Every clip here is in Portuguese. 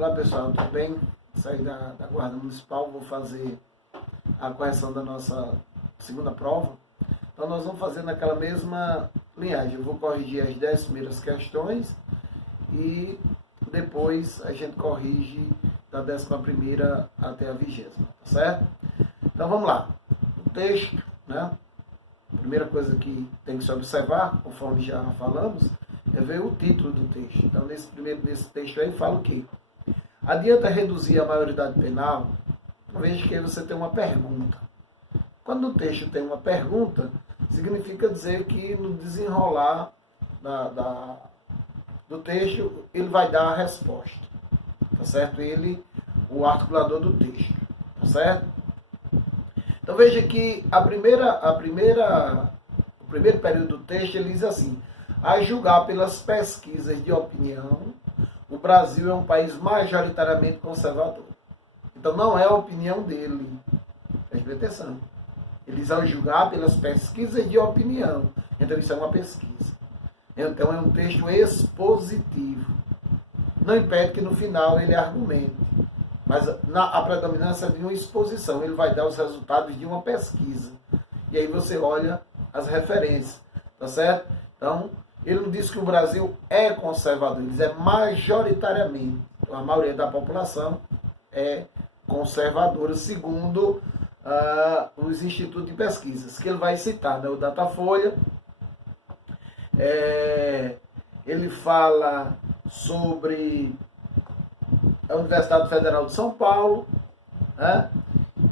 Olá pessoal, tudo bem? Saí da Guarda Municipal, vou fazer a correção da nossa segunda prova. Então nós vamos fazer naquela mesma linhagem. Eu vou corrigir as 10 primeiras questões e depois a gente corrige da 11ª até a 20ª, tá certo? Então vamos lá. O texto, né? A primeira coisa que tem que se observar, conforme já falamos, é ver o título do texto. Então nesse texto aí fala o quê? Adianta reduzir a maioridade penal? Veja que aí você tem uma pergunta. Quando o texto tem uma pergunta, significa dizer que no desenrolar do texto, ele vai dar a resposta. Tá certo? Ele, o articulador do texto. Tá certo? Então veja que o primeiro período do texto, ele diz assim: a julgar pelas pesquisas de opinião, o Brasil é um país majoritariamente conservador. Então não é a opinião dele. Preste atenção. Ele diz ao julgar pelas pesquisas de opinião. Então isso é uma pesquisa. Então é um texto expositivo. Não impede que no final ele argumente. Mas a predominância é de uma exposição. Ele vai dar os resultados de uma pesquisa. E aí você olha as referências. Tá certo? Então, ele não diz que o Brasil é conservador, ele diz é majoritariamente. Então, a maioria da população é conservadora, segundo os institutos de pesquisas, que ele vai citar, né? O Datafolha, ele fala sobre a Universidade Federal de São Paulo, né?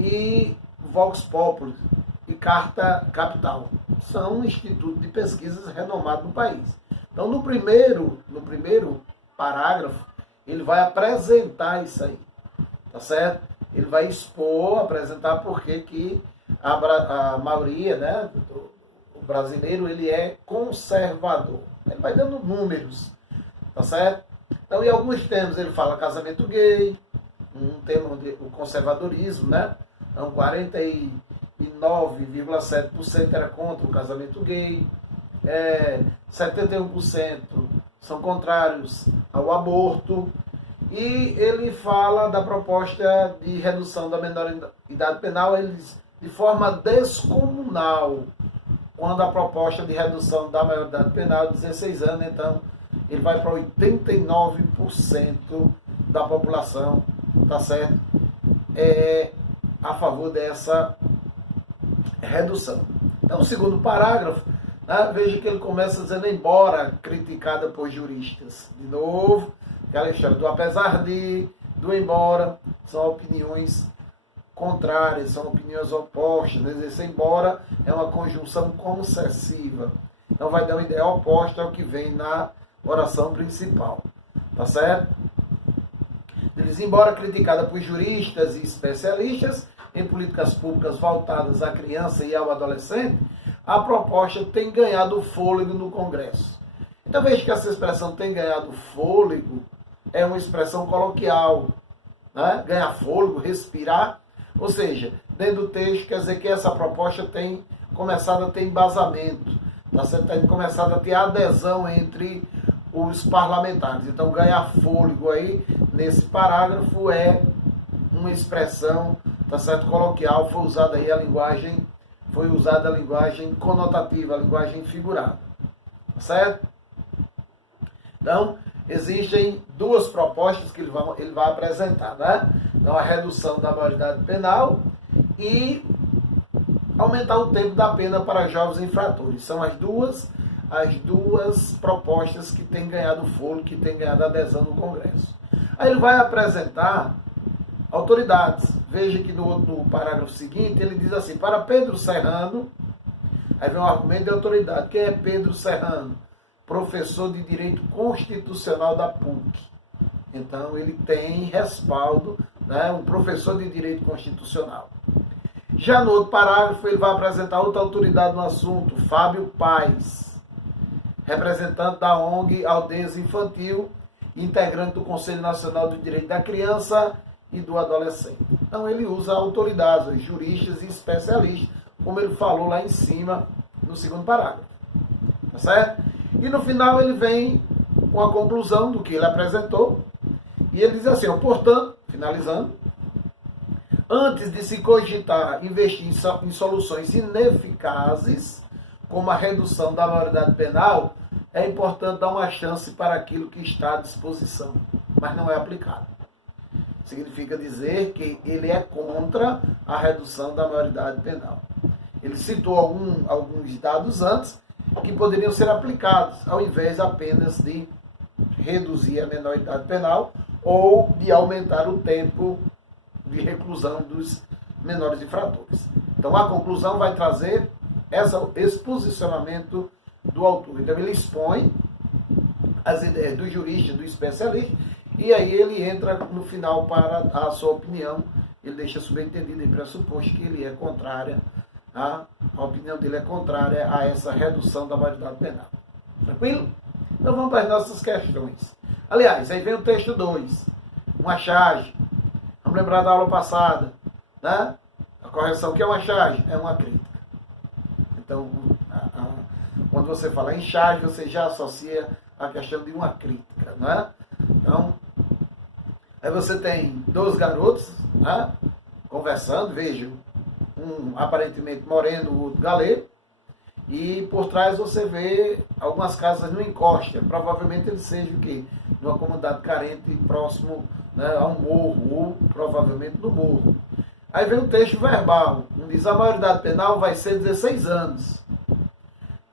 E Vox Populi e Carta Capital. São institutos de pesquisas renomados no país. Então, no primeiro parágrafo, ele vai apresentar isso aí, tá certo? Ele vai expor, apresentar por que a maioria, né, do brasileiro, ele é conservador. Ele vai dando números, tá certo? Então, em alguns termos, ele fala casamento gay, um tema onde o conservadorismo, né? Então, 49,7% era contra o casamento gay, 71% são contrários ao aborto, e ele fala da proposta de redução da menoridade penal de forma descomunal, quando a proposta de redução da maioridade penal é 16 anos, então ele vai para 89% da população, tá certo? A favor dessa redução. Então, o segundo parágrafo, né, veja que ele começa dizendo, embora criticada por juristas. De novo, aquela história do apesar de, do embora, são opiniões contrárias, são opiniões opostas. Né? Esse embora é uma conjunção concessiva. Então, vai dar uma ideia oposta ao que vem na oração principal. Tá certo? Ele diz, embora criticada por juristas e especialistas em políticas públicas voltadas à criança e ao adolescente, a proposta tem ganhado fôlego no Congresso. Então veja que essa expressão tem ganhado fôlego é uma expressão coloquial. Né? Ganhar fôlego, respirar. Ou seja, dentro do texto quer dizer que essa proposta tem começado a ter embasamento. Tá? Tem começado a ter adesão entre os parlamentares. Então ganhar fôlego aí, nesse parágrafo, é uma expressão, tá certo, coloquial, foi usada a linguagem conotativa, a linguagem figurada, tá certo? Então, existem duas propostas que ele vai apresentar, né? Então, a redução da maioridade penal e aumentar o tempo da pena para jovens infratores. São as duas propostas que têm ganhado fôlego, que têm ganhado adesão no Congresso. Aí ele vai apresentar autoridades. Veja que no parágrafo seguinte ele diz assim, para Pedro Serrano, aí vem um argumento de autoridade. Quem é Pedro Serrano? Professor de Direito Constitucional da PUC. Então ele tem respaldo, né, um professor de Direito Constitucional. Já no outro parágrafo ele vai apresentar outra autoridade no assunto, Fábio Paes, representante da ONG Aldeias Infantil, integrante do Conselho Nacional do Direito da Criança e do Adolescente. Então ele usa autoridades, juristas e especialistas, como ele falou lá em cima no segundo parágrafo. Tá certo? E no final ele vem com a conclusão do que ele apresentou E ele diz assim, ó, portanto, finalizando, antes de se cogitar investir em soluções ineficazes, como a redução da maioridade penal, é importante dar uma chance para aquilo que está à disposição, mas não é aplicado. Significa dizer que ele é contra a redução da maioridade penal. Ele citou alguns dados antes que poderiam ser aplicados, ao invés apenas de reduzir a menoridade penal ou de aumentar o tempo de reclusão dos menores infratores. Então, a conclusão vai trazer esse posicionamento do autor. Então, ele expõe as ideias do jurista, do especialista, e aí ele entra no final para a sua opinião. Ele deixa subentendido e pressuposto que ele é contrária, a opinião dele é contrária a essa redução da maioridade penal. Tranquilo? Então vamos para as nossas questões. Aliás, aí vem o texto 2, uma charge. Vamos lembrar da aula passada, né? A correção, que é uma charge? É uma crítica. Então, quando você fala em charge, você já associa a questão de uma crítica, né? Então, aí você tem dois garotos, né, conversando, veja, um aparentemente moreno, o outro galego, e por trás você vê algumas casas no encosta. Provavelmente ele seja o quê? Numa comunidade carente próximo, né, a um morro, ou provavelmente no morro. Aí vem o texto verbal, um diz a maioridade penal vai ser 16 anos.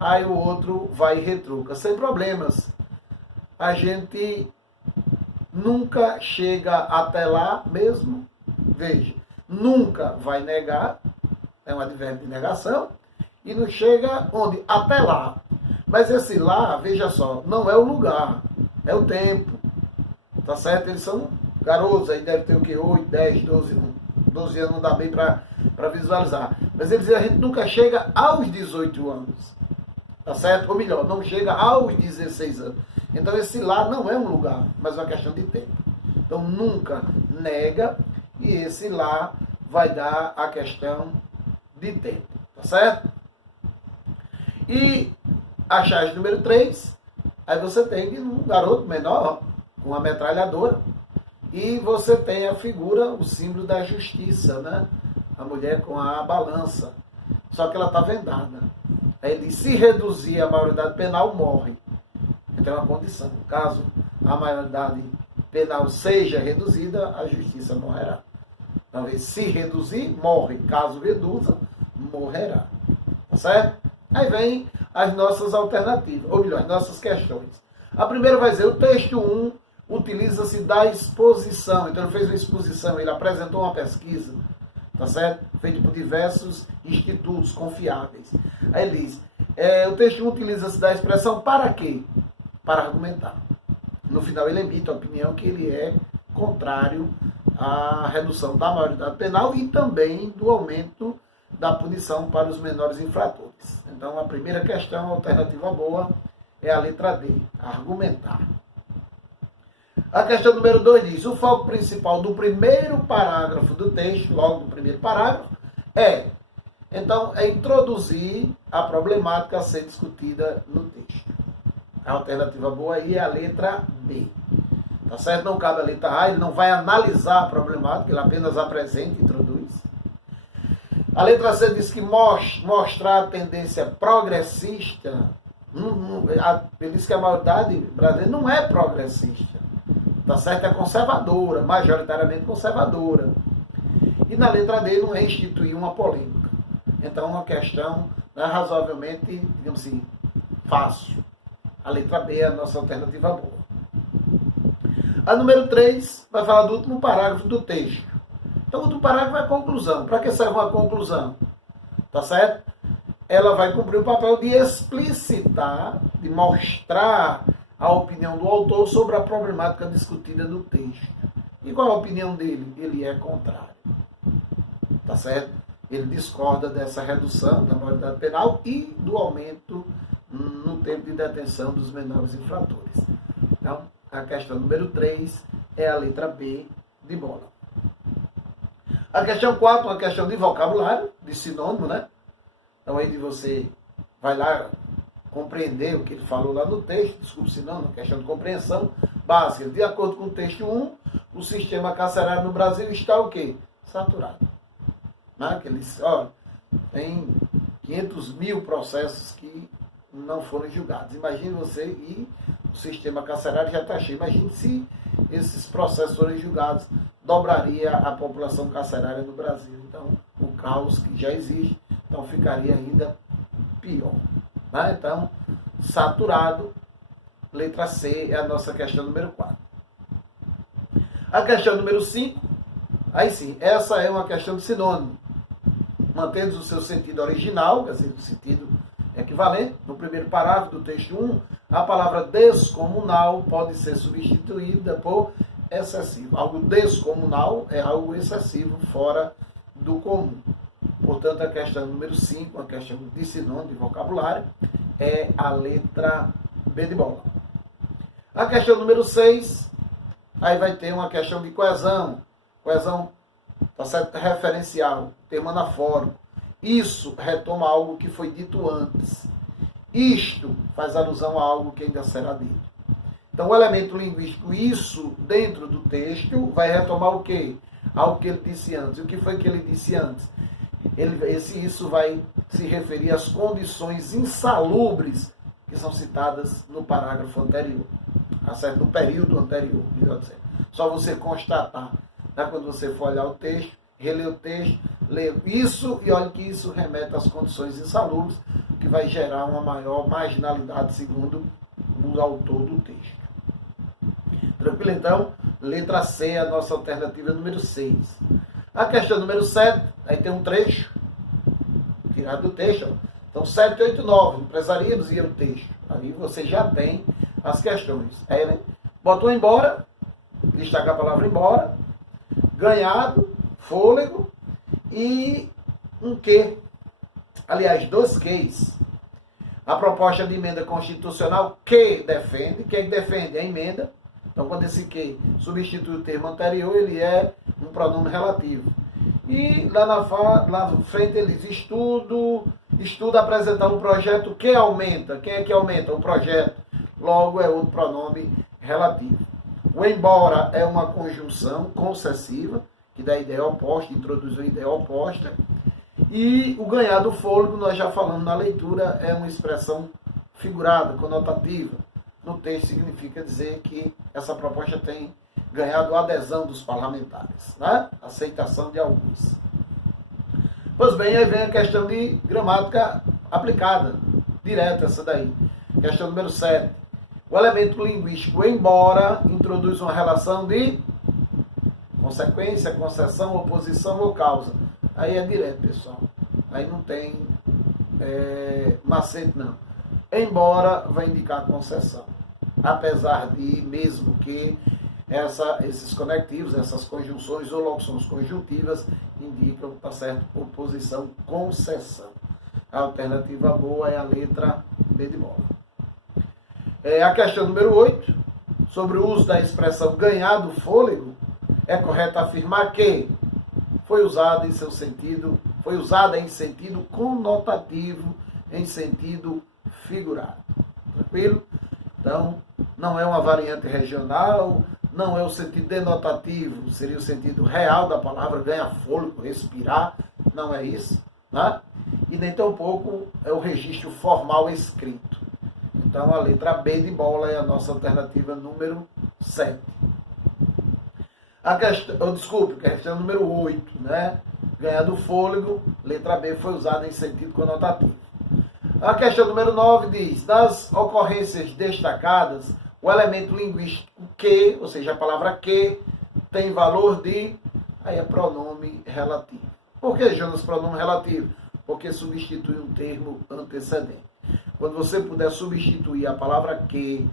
Aí o outro vai e retruca, sem problemas. A gente nunca chega até lá mesmo, veja, nunca vai negar, é um advérbio de negação, e não chega onde? Até lá. Mas esse lá, veja só, não é o lugar, é o tempo, tá certo? Eles são garotos, aí deve ter o quê? 8, 10, 12 anos, não dá bem para visualizar. Mas eles dizem, a gente nunca chega aos 18 anos, tá certo? Ou melhor, não chega aos 16 anos. Então esse lá não é um lugar, mas uma questão de tempo. Então nunca nega, e esse lá vai dar a questão de tempo, tá certo? E a charge número 3, aí você tem um garoto menor com uma metralhadora, e você tem a figura, o símbolo da justiça, né? A mulher com a balança, só que ela está vendada. Aí ele diz, se reduzir a maioridade penal, morre. Então é uma condição. Caso a maioridade penal seja reduzida, a justiça morrerá. Então, se reduzir, morre. Caso reduza, morrerá. Tá certo? Aí vem as nossas alternativas, ou melhor, as nossas questões. A primeira vai dizer, o texto 1 utiliza-se da exposição. Então ele fez uma exposição, ele apresentou uma pesquisa, tá certo? Feita por diversos institutos confiáveis. Aí ele diz, o texto 1 utiliza-se da expressão para quê? Para argumentar. No final ele emite a opinião que ele é contrário à redução da maioridade penal e também do aumento da punição para os menores infratores. Então a primeira questão, a alternativa boa, é a letra D, argumentar. A questão número 2 diz, o foco principal do primeiro parágrafo do texto, logo do primeiro parágrafo, é introduzir a problemática a ser discutida no texto. A alternativa boa aí é a letra B. Tá certo? Não cabe a letra A, ele não vai analisar a problemática, ele apenas apresenta e introduz. A letra C diz que mostrar a tendência progressista, ele diz que a maioridade brasileira não é progressista. Tá certo? É conservadora, majoritariamente conservadora. E na letra D não é instituir uma polêmica. Então, uma questão, né, razoavelmente, digamos assim, fácil. A letra B é a nossa alternativa boa. A número 3 vai falar do último parágrafo do texto. Então, o último parágrafo é a conclusão. Para que serve uma conclusão? Tá certo? Ela vai cumprir o papel de explicitar, de mostrar a opinião do autor sobre a problemática discutida no texto. E qual é a opinião dele? Ele é contrário. Tá certo? Ele discorda dessa redução da maioridade penal e do aumento no tempo de detenção dos menores infratores. Então, a questão número 3 é a letra B de bola. A questão 4 é uma questão de vocabulário, de sinônimo, né? Então, aí você vai lá, compreender o que ele falou lá no texto, desculpe se não, na questão de compreensão básica. De acordo com o texto 1, o sistema carcerário no Brasil está o quê? Saturado. Né? Que eles, olha, tem 500 mil processos que não foram julgados. Imagine você e o sistema carcerário já está cheio. Imagine se esses processos forem julgados, dobraria a população carcerária no Brasil. Então, o caos que já existe, então ficaria ainda pior. Né? Então, saturado, letra C é a nossa questão número 4. A questão número 5, aí sim, essa é uma questão de sinônimo. Mantendo o seu sentido original, quer dizer, o sentido equivalente, no primeiro parágrafo do texto 1, a palavra descomunal pode ser substituída por excessivo. Algo descomunal é algo excessivo, fora do comum. Portanto, a questão número 5, a questão de sinônimo, de vocabulário, é a letra B de bola. A questão número 6, aí vai ter uma questão de coesão. Coesão, tá certo? Referencial, termo anafórico. Isso retoma algo que foi dito antes. Isto faz alusão a algo que ainda será dito. Então, o elemento linguístico, isso, dentro do texto, vai retomar o quê? Algo que ele disse antes. O que foi que ele disse antes? Isso vai se referir às condições insalubres que são citadas no parágrafo anterior. Certo? No período anterior, melhor dizendo. Só você constatar, né, quando você for olhar o texto, reler o texto, ler isso e olhe que isso remete às condições insalubres, que vai gerar uma maior marginalidade, segundo o autor do texto. Tranquilo? Então, letra C é a nossa alternativa número 6. A questão número 7, aí tem um trecho, tirado do texto. Ó. Então, 7, 8, 9, empresaríamos e o texto. Aí você já tem as questões. Aí, né? Botou embora, destaca a palavra embora, ganhado, fôlego e um que. Aliás, 2 quês. A proposta de emenda constitucional que defende. Quem defende é a emenda. Então, quando esse que substitui o termo anterior, ele é um pronome relativo. E lá na frente ele diz estuda apresentar um projeto que aumenta. Quem é que aumenta? O projeto. Logo, é outro pronome relativo. O embora é uma conjunção concessiva, que dá a ideia oposta, introduz a ideia oposta. E o ganhar do fôlego, nós já falamos na leitura, é uma expressão figurada, conotativa. No texto significa dizer que essa proposta tem ganhado a adesão dos parlamentares, né? Aceitação de alguns. Pois bem, aí vem a questão de gramática aplicada, direta essa daí. Questão número 7. O elemento linguístico embora introduz uma relação de consequência, concessão, oposição ou causa. Aí é direto, pessoal. Aí não tem macete, não. Embora vai indicar concessão. Apesar de, mesmo que esses conectivos, essas conjunções ou locuções conjuntivas indicam, tá certo, oposição, concessão. A alternativa boa é a letra B de bola. A questão número 8, sobre o uso da expressão ganhar do fôlego, é correto afirmar que foi usada em sentido conotativo, em sentido figurado. Tranquilo? Então, não é uma variante regional, não é o sentido denotativo, seria o sentido real da palavra ganhar fôlego, respirar, não é isso, né? E nem tampouco é o registro formal escrito. Então, a letra B de bola é a nossa alternativa número 7. A questão número 8, né? Ganhar do fôlego, letra B foi usada em sentido conotativo. A questão número 9 diz, das ocorrências destacadas, o elemento linguístico que, ou seja, a palavra que, tem valor de, aí é pronome relativo. Por que, Jonas, pronome relativo? Porque substitui um termo antecedente. Quando você puder substituir a palavra que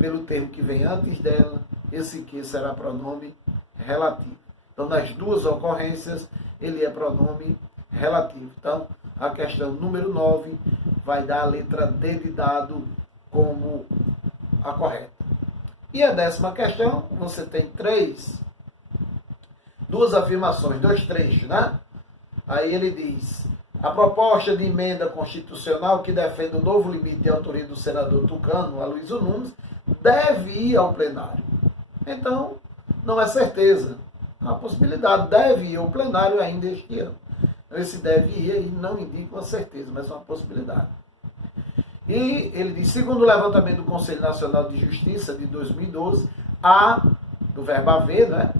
pelo termo que vem antes dela, esse que será pronome relativo. Então, nas duas ocorrências, ele é pronome relativo. Então, a questão número 9 vai dar a letra D de dado como a correta. E a 10ª questão, você tem duas afirmações, 2 trechos, né? Aí ele diz, A proposta de emenda constitucional que defende o novo limite de autoria do senador tucano, Aloysio Nunes, deve ir ao plenário. Então, não é certeza. É uma possibilidade. Deve ir ao plenário ainda este ano. Esse deve ir aí não indica uma certeza, mas é uma possibilidade. E ele diz, segundo o levantamento do Conselho Nacional de Justiça de 2012, do verbo haver, né?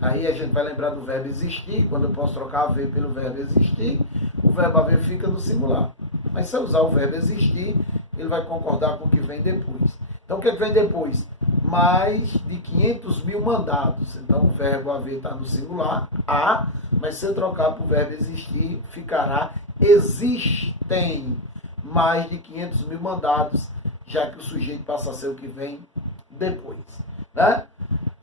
Aí a gente vai lembrar do verbo existir, quando eu posso trocar haver pelo verbo existir, o verbo haver fica no singular. Mas se eu usar o verbo existir, ele vai concordar com o que vem depois. Então o que vem depois? Mais de 500 mil mandados. Então o verbo haver está no singular, mas se eu trocar para o verbo existir, ficará existem mais de 500 mil mandados, já que o sujeito passa a ser o que vem depois. Né?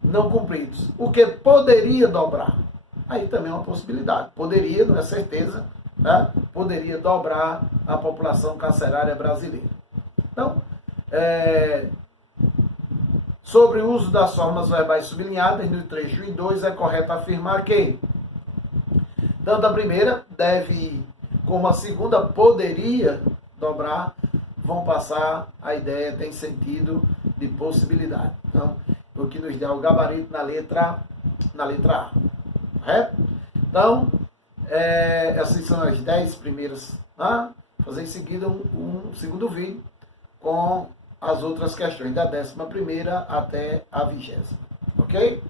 Não cumpridos. O que poderia dobrar? Aí também é uma possibilidade. Poderia, não é certeza, né? Poderia dobrar a população carcerária brasileira. Então, sobre o uso das formas verbais sublinhadas no trecho 1 e 2, é correto afirmar que tanto a primeira deve ir, como a segunda poderia dobrar, vão passar a ideia, tem sentido de possibilidade. Então, o que nos dá o gabarito na letra A. Correto? Então, essas são as 10 primeiras. Fazer em seguida um segundo vídeo com as outras questões, da 11ª até a 20ª. Ok?